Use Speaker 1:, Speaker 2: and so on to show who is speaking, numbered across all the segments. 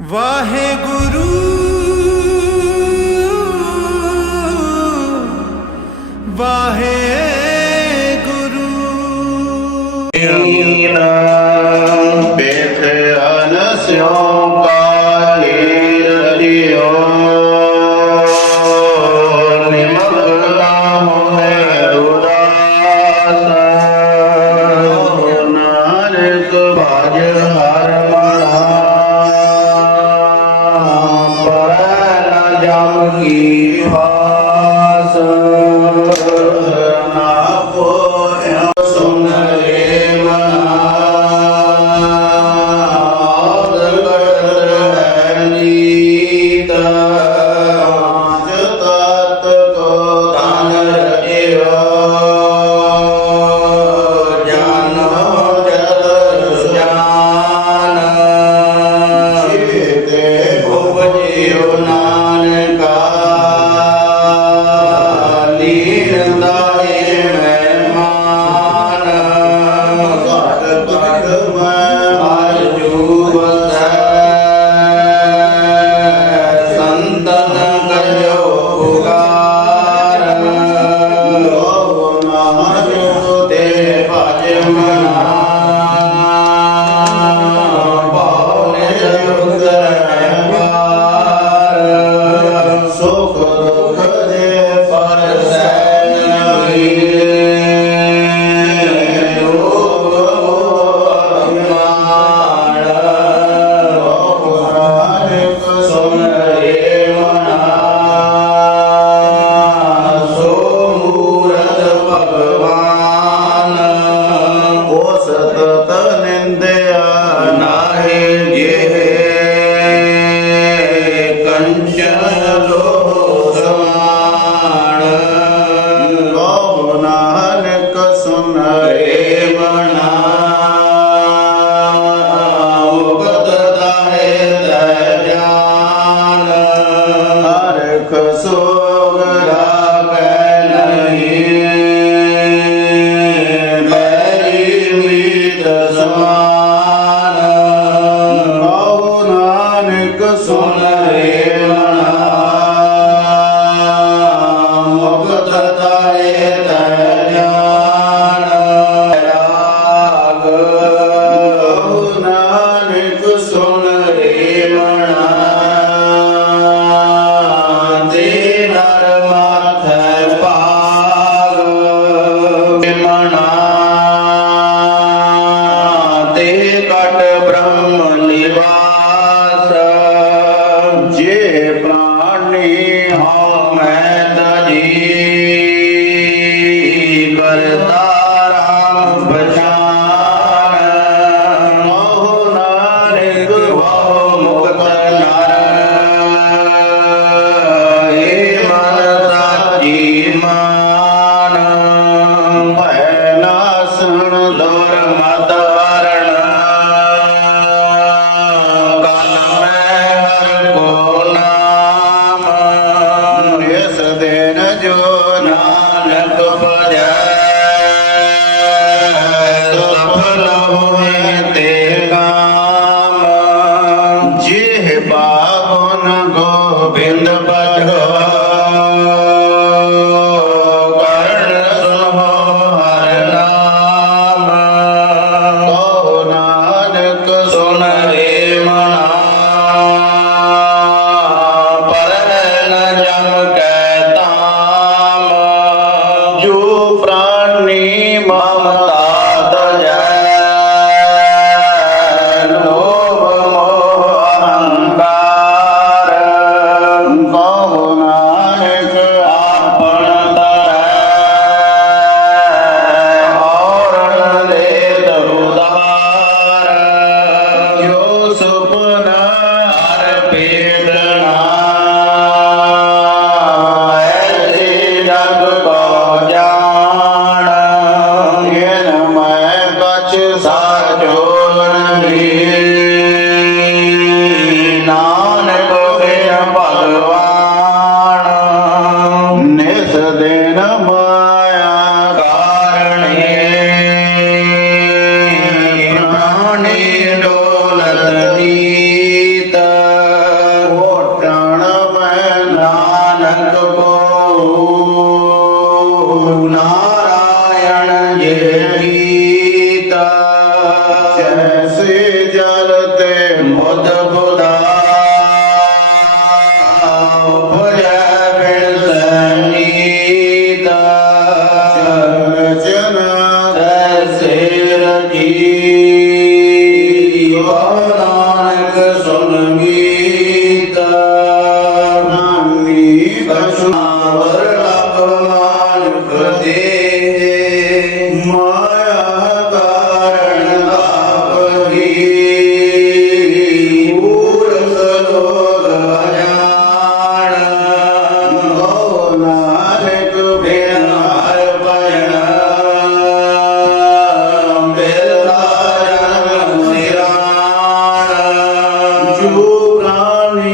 Speaker 1: Waheguru
Speaker 2: Nagpapadahan Sera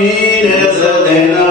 Speaker 3: It is a a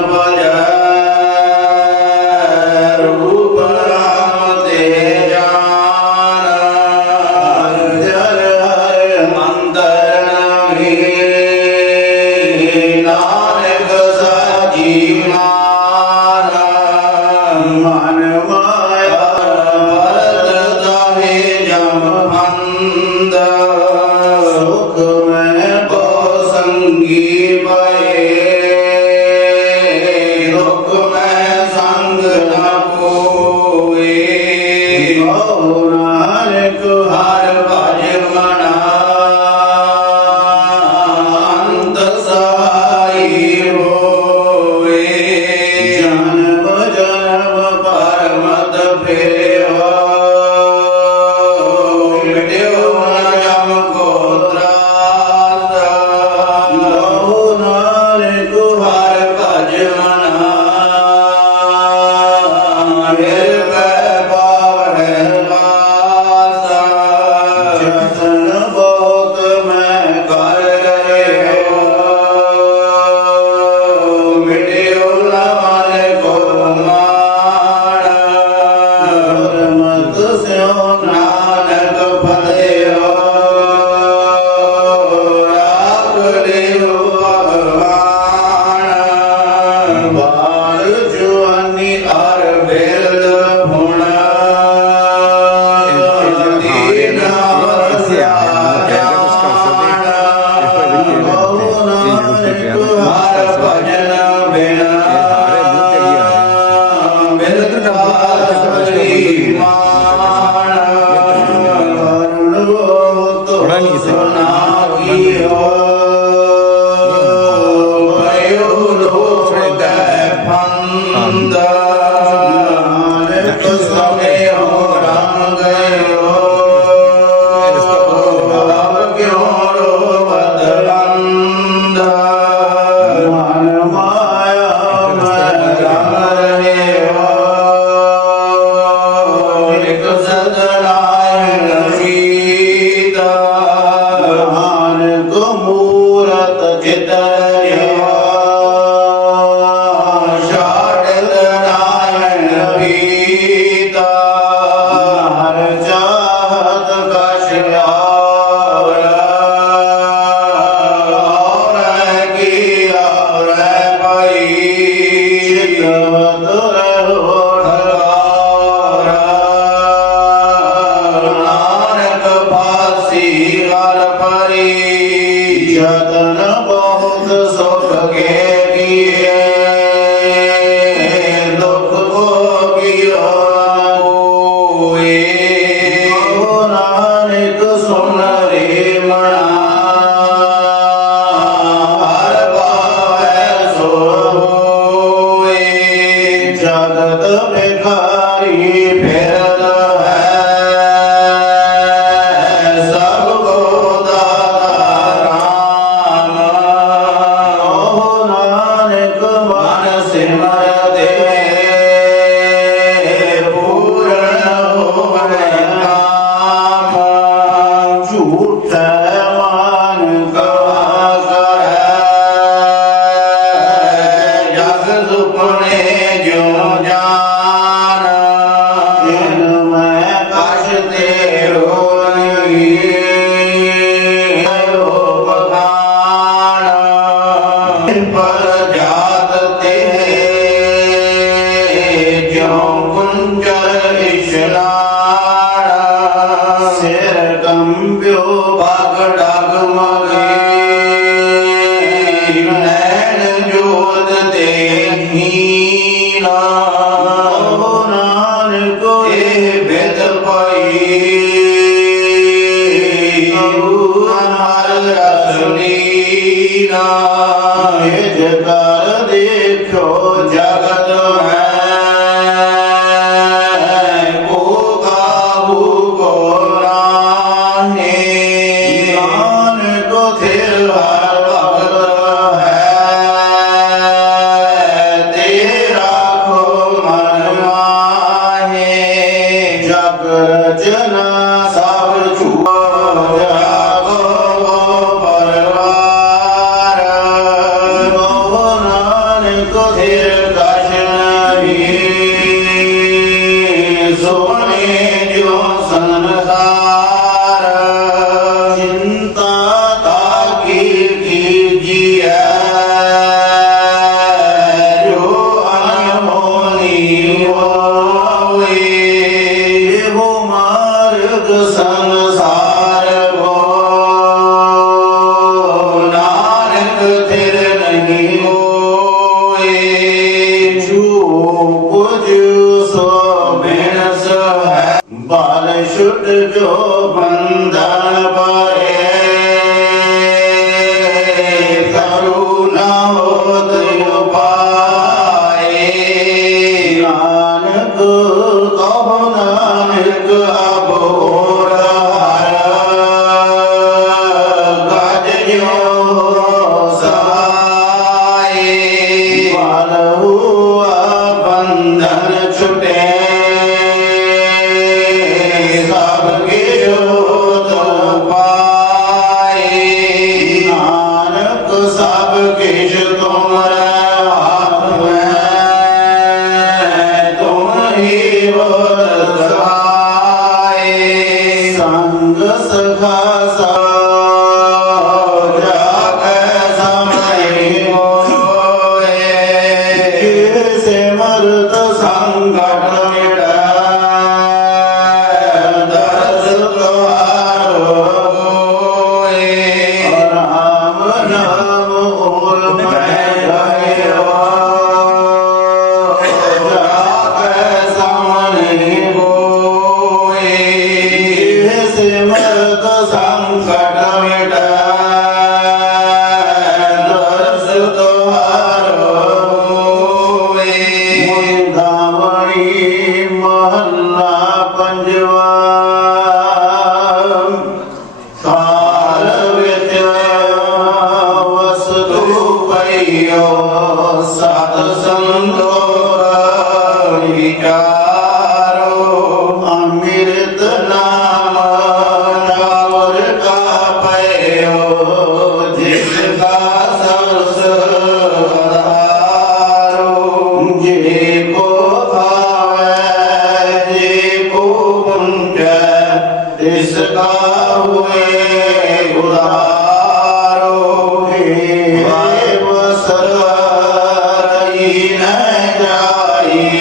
Speaker 3: que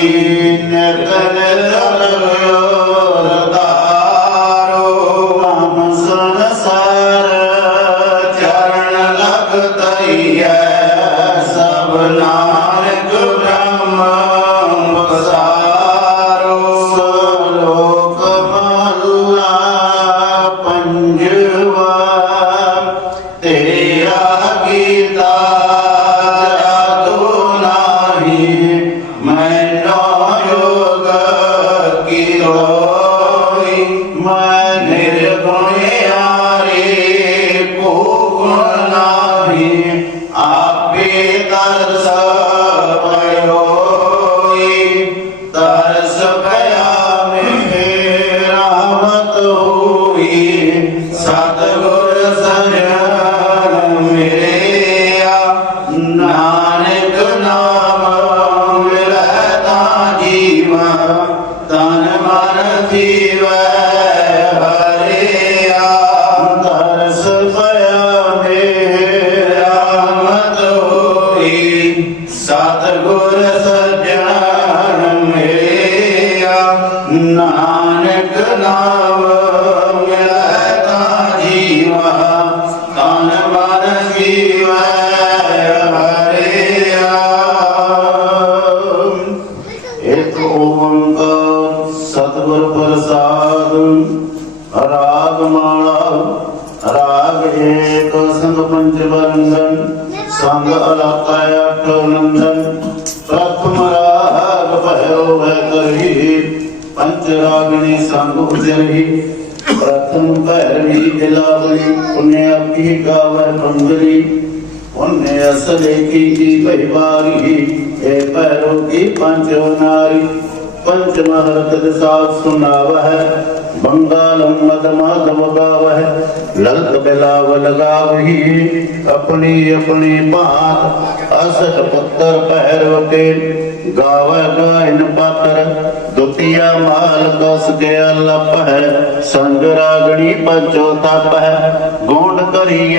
Speaker 3: إنك
Speaker 2: Saat
Speaker 3: में संदूक जलही प्रथम भैरवी इलावली उन्हें अपी गावर पंगली उन्हें असले की जी परिवारी ए पैरों की पंचो नारी पंचम हरकत साथ सुनावह बंगालम मदमा दमगावह ललक बिलाव लगावही अपनी अपनी बात असठ पुत्र पैरों के ਗਾਵੈ ਗਾਇਨ ਪਾਤਰ, ਦੁਤੀਆ ਮਾਲ ਦਸ ਗਿਆ ਲਪ ਸੰਗ ਰਾਗਣੀ ਪੰਚੋ ਤਪ। ਹੈ ਗੋਂਡ ਕਰੀ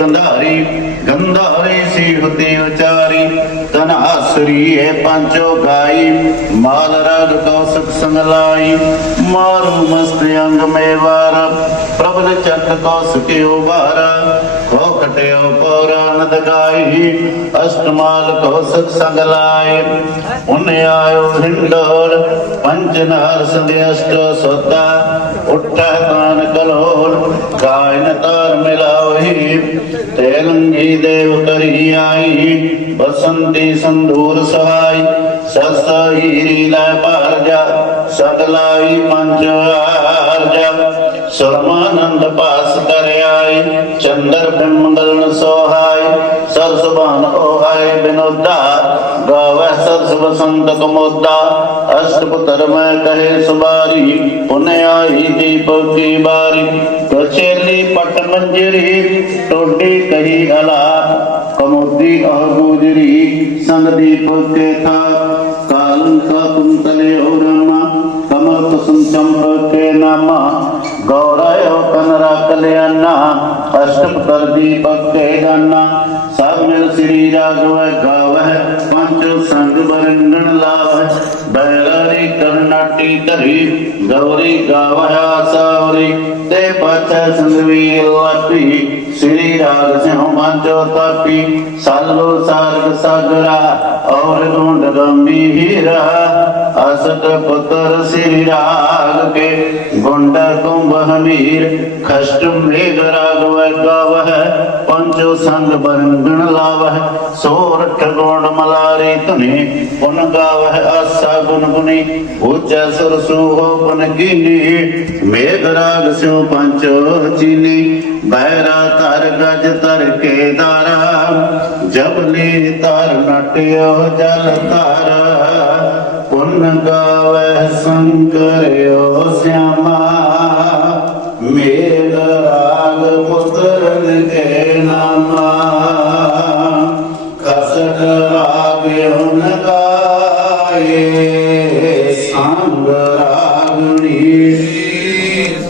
Speaker 3: ਗੰਧਾਰੀ ਗੰਧਾਰੀ ਸੀ ਹੁਤੀ ਉਚਾਰੀ। ਤਨ ਆਸਰੀ ਹੈ ਗਾਈ, ਮਾਲ ਰਾਗ ਕੌਸਕ ਸੰਗ ਲਾਈ। ਮਾਰੂ ਮਸਤ ਅੰਗ ਮੇਵਾਰ ਪ੍ਰਭਲ ਚੰਦ ਕੌਸਕਿਓ ਬਾਰਾ ਕਟਿਓ ਪੌਰਾਨਦ ਗਾਈ, ਅਸ਼ਟਮਾਲ ਕੋ ਸਤ ਸੰਗ ਲਾਏ ਉਨ ਆਇਓ ਹਿੰਡੋਰ ਪੰਜ ਨਹਰ ਸੰਦੇਸ਼ਟ ਸੋਤਾ। ਉੱਠਾ ਤਾਨ ਕਲੋਲ ਗਾਇਨ ਤਾਰ ਮਿਲਾਵਹੀ ਤੇ ਲੰਗੀ ਦੇਵ ਕਰੀ ਆਈ, ਬਸੰਤੀ ਸੰਧੂਰ ਸਹਾਈ। ਸਸਾਈ ਲੈ ਭਰ ਜਾ ਸਦ ਲਾਈ ਪੰਜ ਆਰ ਜਾ। ਸਰਮਾਨੰਦ ਪਾਸ ਕਰੇ ਸੋਹਾਈ, ਚੰਦਰ ਬਿੰਮਦਲਨ ਸੋਹਾਈ ਸਦ ਸੁਭਾਨ ਓਹਾਈ ਬਿਨੋਦਾ ਗਾਵੈ ਸਦ ਸੁਭ ਸੰਤ ਕਮੋਦਾ। ਅਸ਼ਟ ਪੁੱਤਰ ਮੈਂ ਕਹੇ ਸੁਬਾਰੀ, ਪੁਨੇ ਆਈ ਦੀਪ ਕੀ ਬਾਰੀ। ਕਛੇਲੀ ਪਟ ਮੰਜਰੀ, ਟੋਡੀ ਕਹੀ ਅਲਾਪ ਕਮੋਦੀ ਅਹ ਗੁਜਰੀ ਸੰਗ ਦੀਪ ਕੇ ਥਾ। ਕਾਲੰ ਕਾ ਕੁੰਤਲੇ ਔਰਮਾ ਕਮਲ ਤਸੰ ਚੰਪਕ ਕੇ ਨਾਮਾ। ਗੌਰਯ ਕਨਰਾ ਜਪ ਕਰਦੀ ਪੱਕੇ ਜਾਨਾ ਸਭ ਮਿਲ ਸ੍ਰੀ ਰਾਗਵ ਗਾਵਹਿ ਪੰਚ ਸੰਗ ਬਰੰਗਣ ਲਾਵਹਿ ਬੈਰਾ ਕਰੀ ਤਰਨਟੀ ਧਰੀ, ਗੌਰੀ ਗਾਵਹਾ ਸੌਰੀ ਤੇ ਪਛ ਸੰਵੀਰ ਲਾਪੀ ਸ੍ਰੀ ਰਾਗ ਸਿਉ ਮੰਜੋ ਤਾਪੀ ਸਲੋ ਸਾਰਗ ਸਾਗਰਾ ਔਰ ਗੁੰਡ ਗੰਭੀਰਾ, ਅਸਤ ਪੁੱਤਰ ਸ੍ਰੀ ਰਾਗ ਕੇ, ਗੁੰਡ ਕੁੰਭ ਹਮੀਰ, ਖਸ਼ਟ ਮੇਗ ਰਾਗ ਵਰਗਾਵਹ ਪੰਚੋ ਸੰਗ ਬਰੰਗਣ ਲਾਵਹ ਸੋਰਠ ਗੋਣ ਮਲਾ ਸਾਰੇ ਧੁਨੇ, ਪੁਨ ਗਾਵਹਿ ਆਸਾ ਗੁਣ ਗੁਣੀ ਉਚੈ ਸੁਰ ਸੂਹੋ ਪੁਨ ਕੀਨੀ, ਮੇਧ ਰਾਗ ਸਿਉ ਪੰਚ ਚੀਨੀ, ਬਹਿਰਾ ਤਰ ਗਜ ਤਰ ਕੇ ਦਾਰਾ ਜਬਲੇ ਤਰ ਨਟਿਓ ਜਲ ਤਾਰਾ ਪੁਨ ਗਾਵਹਿ ਸੰਕਰਿਓ ਸਿਆਮ
Speaker 2: Jesus.